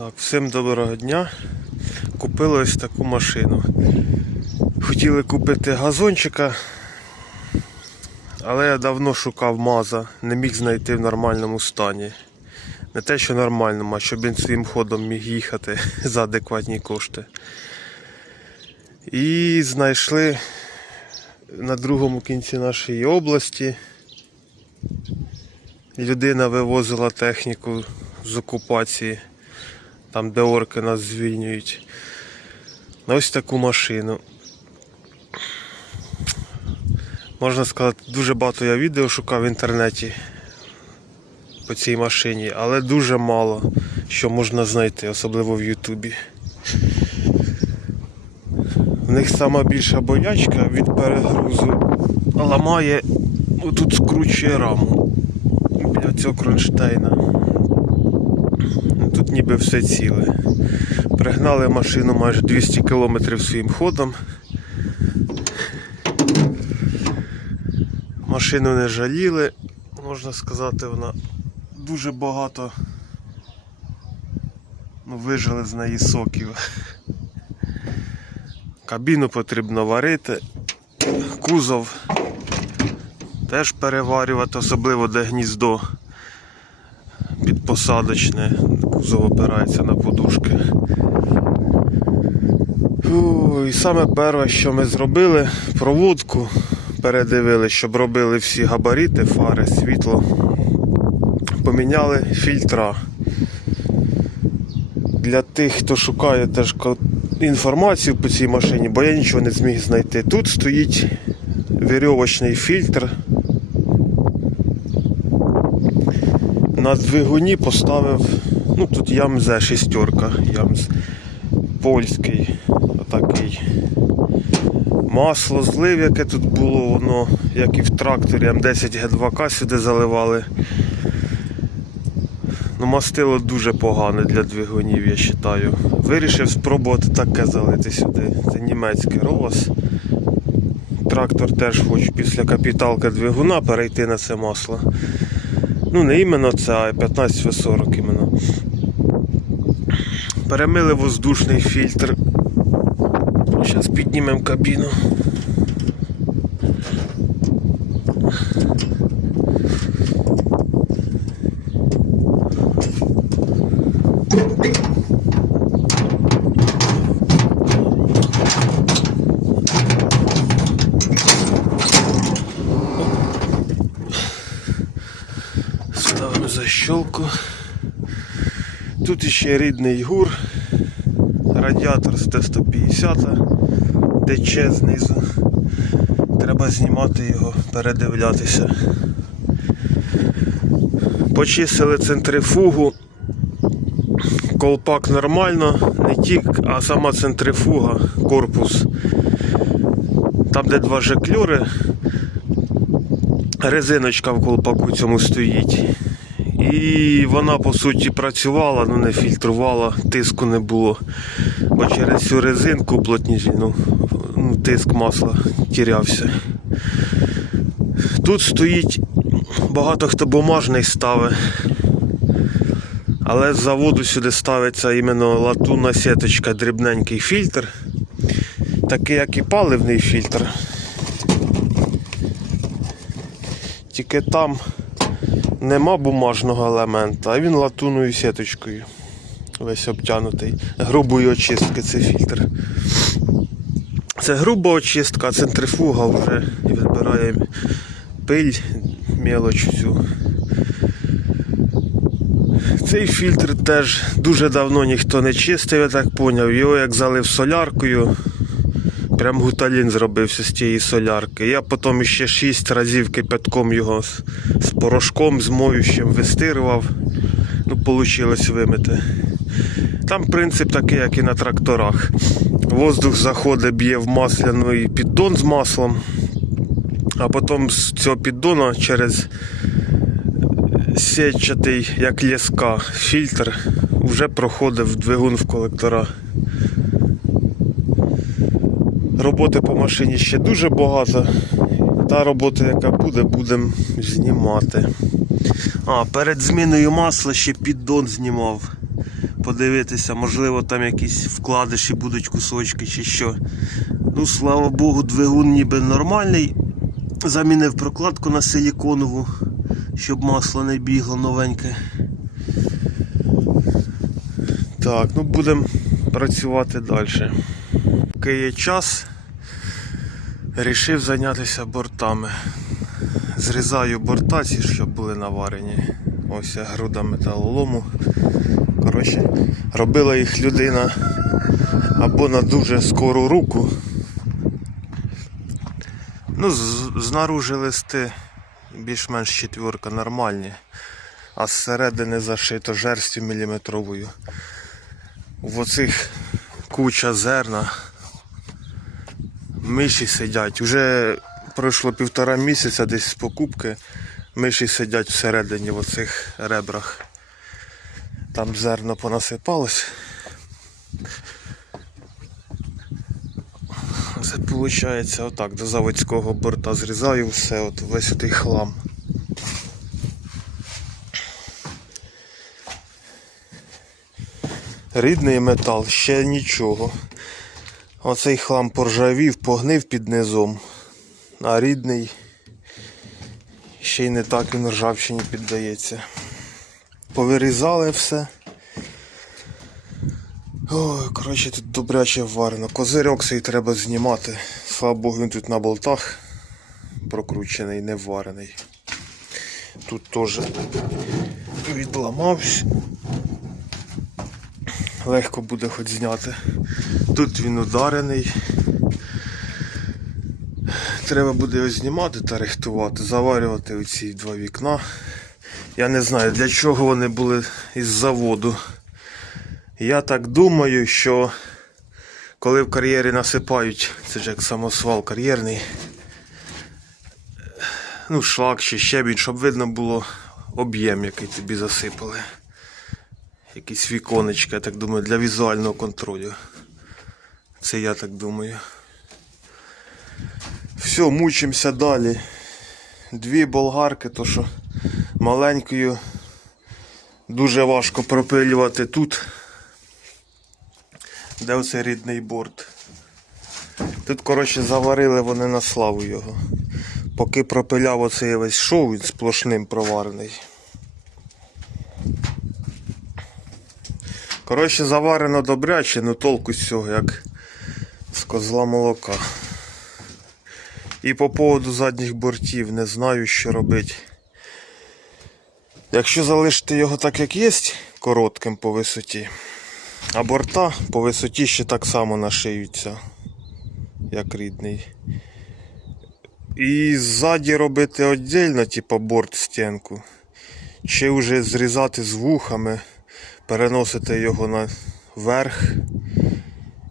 Так, всім доброго дня. Купили ось таку машину. Хотіли купити газончика, але я давно шукав маза, не міг знайти в нормальному стані. Не те, що нормальному, а щоб він своїм ходом міг їхати за адекватні кошти. І знайшли на другому кінці нашої області. Людина вивозила техніку з окупації, там де орки нас звільнюють. На ось таку машину. Можна сказати, дуже багато я відео шукав в інтернеті по цій машині, але дуже мало що можна знайти, особливо в Ютубі. В них сама більша боячка від перегрузу ламає, отут скручує раму біля цього кронштейна. Ніби все ціле. Пригнали машину майже 200 км своїм ходом. Машину не жаліли, можна сказати, вона дуже багато ну, вижили з неї соків. Кабіну потрібно варити, кузов теж переварювати, особливо де гніздо підпосадочне, кузов опирається на подушки. Фу, І саме перше, що ми зробили, проводку передивили, щоб робили всі габарити, фари, світло. Поміняли фільтра. Для тих, хто шукає теж інформацію по цій машині, бо я нічого не зміг знайти. Тут стоїть вірьовочний фільтр. На двигуні поставив, ну тут ЯМЗ шістерка, ЯМЗ польський, отакий. Масло злив, яке тут було, воно, як і в тракторі, М10 Г2К сюди заливали. Ну, мастило дуже погане для двигунів, я вважаю. Вирішив спробувати таке залити сюди. Це німецький роз. Трактор теж хоче після капіталки двигуна перейти на це масло. Ну, не іменно це, а 15 в 40 іменно. Перемили воздушний фільтр. Зараз піднімемо кабіну. Ставимо защелку. Тут іще рідний гур, радіатор з Т-150, ДЧ знизу. Треба знімати його, передивлятися. Почистили центрифугу. Колпак нормально, не тік, а сама центрифуга, корпус. Там, де два жеклюри, резиночка в колпаку цьому стоїть. І вона по суті працювала, ну не фільтрувала, тиску не було. Бо через цю резинку плотність, ну, ну, тиск масла тірявся. Тут стоїть багато хто бумажний ставить. Але з заводу сюди ставиться іменно латунна сіточка, дрібненький фільтр. Такий як і паливний фільтр. Тільки там нема бумажного елемента, а він латунною сіточкою. Весь обтянутий. Грубої очистки це фільтр. Це груба очистка, центрифуга вже відбирає пиль, мелоч всю. Цей фільтр теж дуже давно ніхто не чистив, я так поняв. Його як залив соляркою. Прям гуталін зробився з тієї солярки. Я потім ще 6 разів кипятком його з, порошком, з моющим вистирував. Ну, вийшло вимити. Там принцип такий, як і на тракторах. Воздух заходить, б'є в масляний піддон з маслом, а потім з цього піддона через сетчатий, як ліска, фільтр вже проходив двигун в колектора. Роботи по машині ще дуже багато. Та робота, яка буде, будемо знімати. А, перед зміною масла ще піддон знімав. подивитися, можливо, там якісь вкладиші будуть кусочки чи що. Ну, слава Богу, двигун ніби нормальний. Замінив прокладку на силіконову, щоб масло не бігло новеньке. Так, ну будемо працювати далі. Поки є час, рішив зайнятися бортами. Зрізаю борта ці, щоб були наварені. Ось груда металолому. Коротше, робила їх людина або на дуже скору руку. Ну, знаружи листи більш-менш четверка нормальні, а зсередини зашито жерстю міліметровою. В оцих куча зерна. Миші сидять. Уже пройшло півтора місяця десь з покупки. Миші сидять всередині в оцих ребрах. Там зерно понасипалось. Це виходить отак, до заводського борта зрізаю все, от весь той хлам. Рідний метал, ще нічого. Оцей хлам поржавів, погнив під низом, а рідний ще й не так він ржавчині піддається. Повирізали все. Ой, коротше, тут добряче варено. Козирьок цей треба знімати. Слава Богу, він тут на болтах прокручений, не варений. Тут теж відламався. Легко буде хоч зняти. Тут він ударений. Треба буде його знімати та рихтувати, заварювати оці два вікна. Я не знаю, для чого вони були із заводу. Я так думаю, що коли в кар'єрі насипають, це ж як самосвал кар'єрний, ну, шлак чи щебінь, щоб видно було об'єм, який тобі засипали. Якісь віконечка, я так думаю, для візуального контролю. Це я так думаю. Все, мучимося далі. Дві болгарки, то що маленькою дуже важко пропилювати тут. Де оцей рідний борт? Тут, коротше, заварили вони на славу його. Поки пропиляв оцей весь шов, він сплошним проварений. Коротше, заварено добряче, ну толку з цього, як з козла молока. І по поводу задніх бортів не знаю, що робити. Якщо залишити його так, як є, коротким по висоті, а борта по висоті ще так само нашиються, як рідний. І ззаді робити віддільно, типу борт стінку. Чи вже зрізати з вухами, переносити його наверх,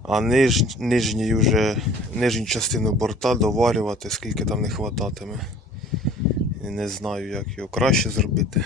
а ниж, нижній вже, нижню частину борта доварювати, скільки там не хвататиме. Не знаю, як його краще зробити.